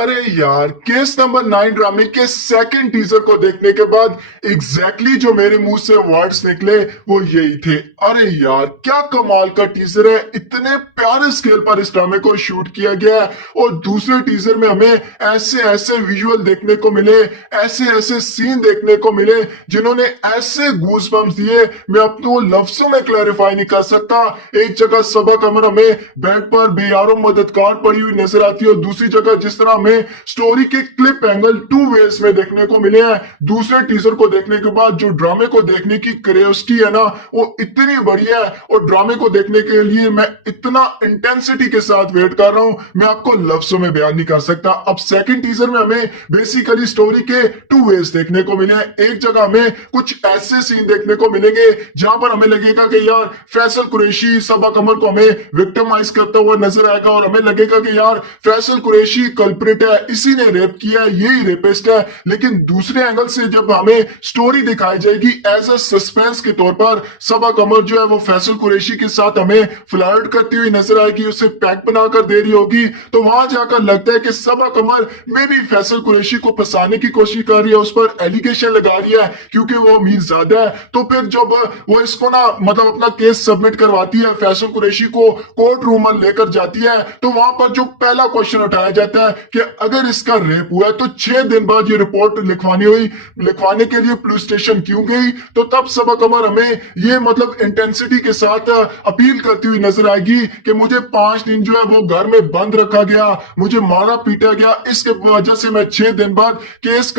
अरे यार, case number 9 ड्रामे के सेकंड टीजर को देखने के बाद एग्जैक्टली जो मेरे मुंह से वर्ड्स निकले वो यही थे। अरे यार, क्या कमाल का टीजर है। इतने प्यारे स्केल पर इस ड्रामे को शूट किया गया है और दूसरे टीजर में हमें ऐसे ऐसे विजुअल देखने को मिले, ऐसे ऐसे सीन देखने को मिले जिन्होंने ऐसे गूज बम्स दिए, मैं अपने लफ्जों में क्लैरिफाई नहीं कर सकता। एक जगह सबा कमर हमें बेड पर बेयारो मददगार पड़ी हुई नजर आती है और दूसरी जगह जिस तरह हमें स्टोरी के क्लिप एंगल 2 वेज में देखने को मिले हैं। दूसरे टीजर को देखने के बाद जो ड्रामे को देखने की क्यूरियोसिटी है ना, वो इतनी बढ़िया है और ड्रामे को देखने के लिए मैं इतना इंटेंसिटी के साथ वेट कर रहा हूं, मैं आपको लफ्जों में बयान नहीं कर सकता। अब सेकंड टीजर में हमें बेसिकली स्टोरी के 2 वेज देखने को मिले हैं। एक जगह हमें कुछ ऐसे सीन देखने को मिलेंगे जहां पर हमें लगेगा कि यार फैसल कुरैशी सबा कमर को हमें विक्टिमाइज करता हुआ नजर आएगा और हमें लगेगा कि यार फैसल कुरैशी कल्प्रिट है, इसी ने रेप किया है, यही रेपिस्ट है। लेकिन दूसरे एंगल से जब हमें स्टोरी दिखाई जाएगी एज अ सस्पेंस के तौर पर, सबा कमर जो है वो फैसल कुरैशी के साथ हमें फ्लर्ट करती हुई नजर आएगी, उसे पैक बनाकर दे रही होगी, तो वहां जाकर लगता है कि सबा कमर में भी फैसल कुरैशी को फंसाने की कोशिश कर रही है, उस पर एलिगेशन लगा रही है क्योंकि वो अमीर ज्यादा है। तो फिर जब वो इसको ना मतलब अपना केस सबमिट करवाती है, फैसल कुरैशी को कोर्ट रूम में लेकर जाती है, तो वहां पर जो पहला क्वेश्चन उठाया जाता है कि अगर इसका रेप हुआ है तो 6 दिन बाद ये रिपोर्ट लिखवाने के लिए पुलिस स्टेशन क्यों गई। तो तब सबा कमर हमें ये मतलब इंटेंसिटी के साथ अपील करती हुई नजर आएगी कि मुझे 5 दिन जो है वो घर में बंद रखा गया, मुझे मारा पीटा गया, इसके वजह से मैं 6 दिन बाद केस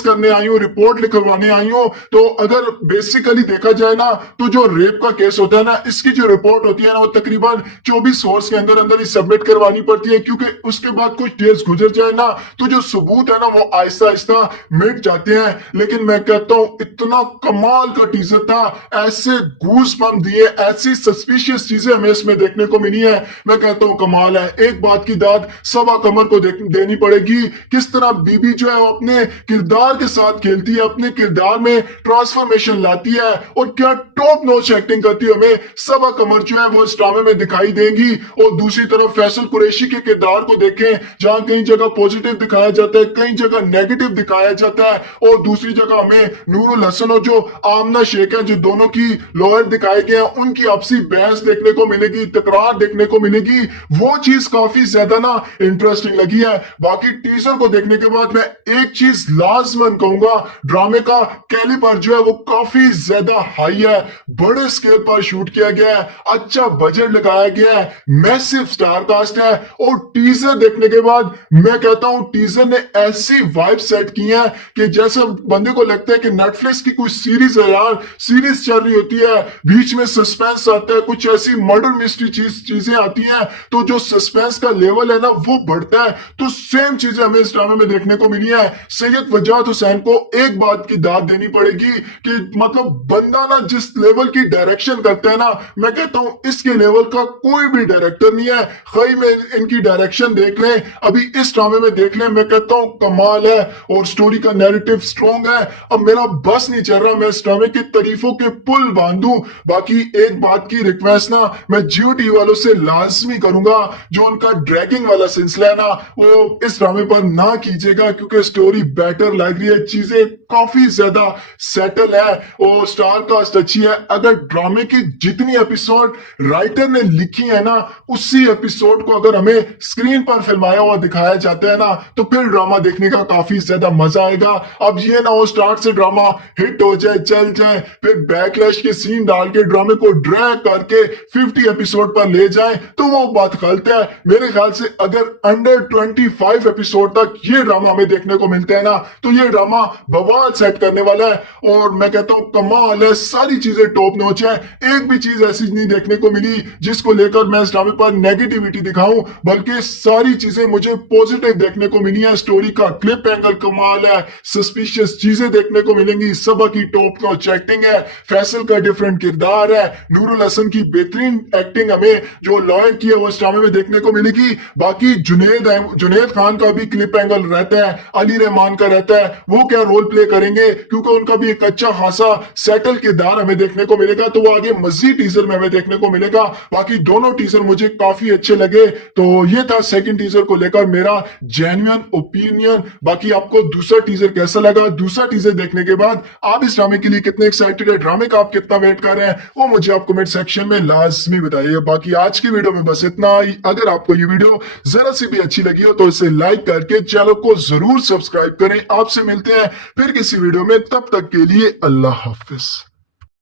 करने आई हूँ, रिपोर्ट लिखवाने आई हूँ। तो अगर बेसिकली देखा जाए ना, तो जो रेप का केस होता है ना, इसकी जो रिपोर्ट होती है ना, वो तकरीबन 24 आवर्स के अंदर अंदर ही सबमिट करवानी पड़ती है, क्योंकि उसके बाद कुछ डेज गुजर जाए ना तो जो सबूत है ना वो आहिस्ता आहिस्ता मिट जाते हैं। लेकिन मैं कहता हूं इतना कमाल का टीजर था, ऐसे गूस बम्प दिए, ऐसी सस्पिशियस चीजें हमें इसमें देखने को मिली है। मैं कहता हूं कमाल है। एक बात की दाद सबा कमर को देनी पड़ेगी, किस तरह बीबी जो है वो अपने किरदार के साथ खेलती है, अपने किरदार में ट्रांसफॉर्मेशन लाती है और क्या टॉप नॉच एक्टिंग करती है हमें सबा कमर जो है वो इस ड्रामे में दिखाई देंगी। और दूसरी तरफ फैसल कुरैशी के किरदार को देखें, जहां कई जगह पॉजिटिव दिखाया जाता है, कई जगह नेगेटिव दिखाया जाता है, और दूसरी जगह हमें नूरुल हसन और जो आमना शेख है, जो दोनों की लॉयर दिखाए गए हैं, उनकी आपसी बहस देखने को मिलेगी, तकरार देखने को मिलेगी। वो चीज काफी ज्यादा ना इंटरेस्टिंग लगी है। बाकी टीजर को देखने के बाद मैं एक चीज लाजमन कहूंगा, ड्रामे का कैलिबर जो है वो काफी ज्यादा हाई है, बड़े स्केल पर शूट किया गया है, अच्छा बजट लगाया गया है, मैसिव स्टार कास्ट है। और टीजर देखने के बाद मैं कहता हूं टीजर ने ऐसी वाइब सेट की है कि जैसे बंदे को लगता है कि नेटफ्लिक्स की कोई सीरीज है यार, सीरीज चल रही होती है, बीच में सस्पेंस आता है, कुछ ऐसी मर्डर मिस्ट्री चीजें आती हैं, तो जो सस्पेंस का लेवल है ना वो बढ़ता है। तो सेम चीजें हमें इस ड्रामे में देखने को मिली है। सैयद वजाहत हुसैन को एक बात की दाद देनी पड़ेगी कि मतलब बंदा ना जिस लेवल की डायरेक्शन करता है ना, मैं कहता हूं इसके लेवल का कोई भी डायरेक्टर नहीं है। खई में इनकी डायरेक्शन देख लें, अभी इस ड्रामे में देख लें, मैं कहता हूं कमाल है और स्टोरी का नैरेटिव स्ट्रॉन्ग है। अब मेरा बस नहीं चल रहा मैं इस ड्रामे की तारीफों के पुल बांधूं। बाकी एक बात की रिक्वेस्ट ना मैं जियो टीवी वालों से लाजमी करूंगा, जो उनका ड्रैगिंग वाला सिलसिला है ना वो इस ड्रामे पर ना कीजिएगा, क्योंकि स्टोरी बेटर लग रही है, चीजें काफी ज्यादा सेटल है और स्टार कास्ट अच्छी है। अगर ड्रामे की जितनी एपिसोड राइटर ने लिखी है ना, उसी एपिसोड को अगर हमें स्क्रीन पर फिल्माया हुआ दिखाया जाता है ना, तो फिर ड्रामा देखने का काफी ज्यादा मजा आएगा। अब ये ना हो स्टार्ट से ड्रामा हिट हो जाए, चल जाए, फिर बैकलैश के सीन डाल के ड्रामे को ड्रैग करके 50 एपिसोड पर ले जाए, तो वो बात गलत है। मेरे ख्याल से अगर अंडर 25 एपिसोड तक ये ड्रामा हमें देखने को मिलता है ना, तो ये ड्रामा बवाल सेट करने वाला है और मैं कहता हूं कमाल है, सारी चीजें टॉप नॉच है। एक भी चीज ऐसी नहीं देखने को मिली जिसको लेकर मैं इस ड्रामे पर नेगेटिविटी दिखाऊं, बल्कि सारी चीजें मुझे पॉजिटिव देखने को मिली है। स्टोरी का क्लिप एंगल कमाल है, सस्पिशियस चीजें देखने को मिलेंगी, सबा की टॉप नॉच एक्टिंग है, फैसल का डिफरेंट किरदार है, नूरुल हसन की बेहतरीन एक्टिंग हमें जो लॉयर की है वो इस ड्रामे में देखने को मिलेगी। बाकी जुनेद खान का भी क्लिप एंगल रहता है, अली रहमान का रहता है, वो क्या रोल प्ले करेंगे क्योंकि उनका भी एक अच्छा खासा सेटल किरदार हमें देखने को मिलेगा, तो वो आगे मजीद टीजर में हमें देखने को मिलेगा। बाकी दोनों टीजर मुझे काफी अच्छे लगे। तो ये था सेकंड टीजर को लेकर मेरा जेन्युइन ओपिनियन। बाकी आपको दूसरा टीजर कैसा लगा? दूसरा टीजर देखने के बाद आप इस ड्रामे के लिए कितने एक्साइटेड है, ड्रामे का आप कितना वेट कर रहे हैं, वो मुझे आप कमेंट सेक्शन में लाजमी बताइए। बाकी आज की वीडियो में बस इतना ही। अगर आपको ये वीडियो जरा सी भी अच्छी लगी हो तो इसे लाइक करके चैनल को जरूर सब्सक्राइब करें। आपसे मिलते हैं फिर किसी वीडियो में, तब तक के लिए अल्लाह हाफिज।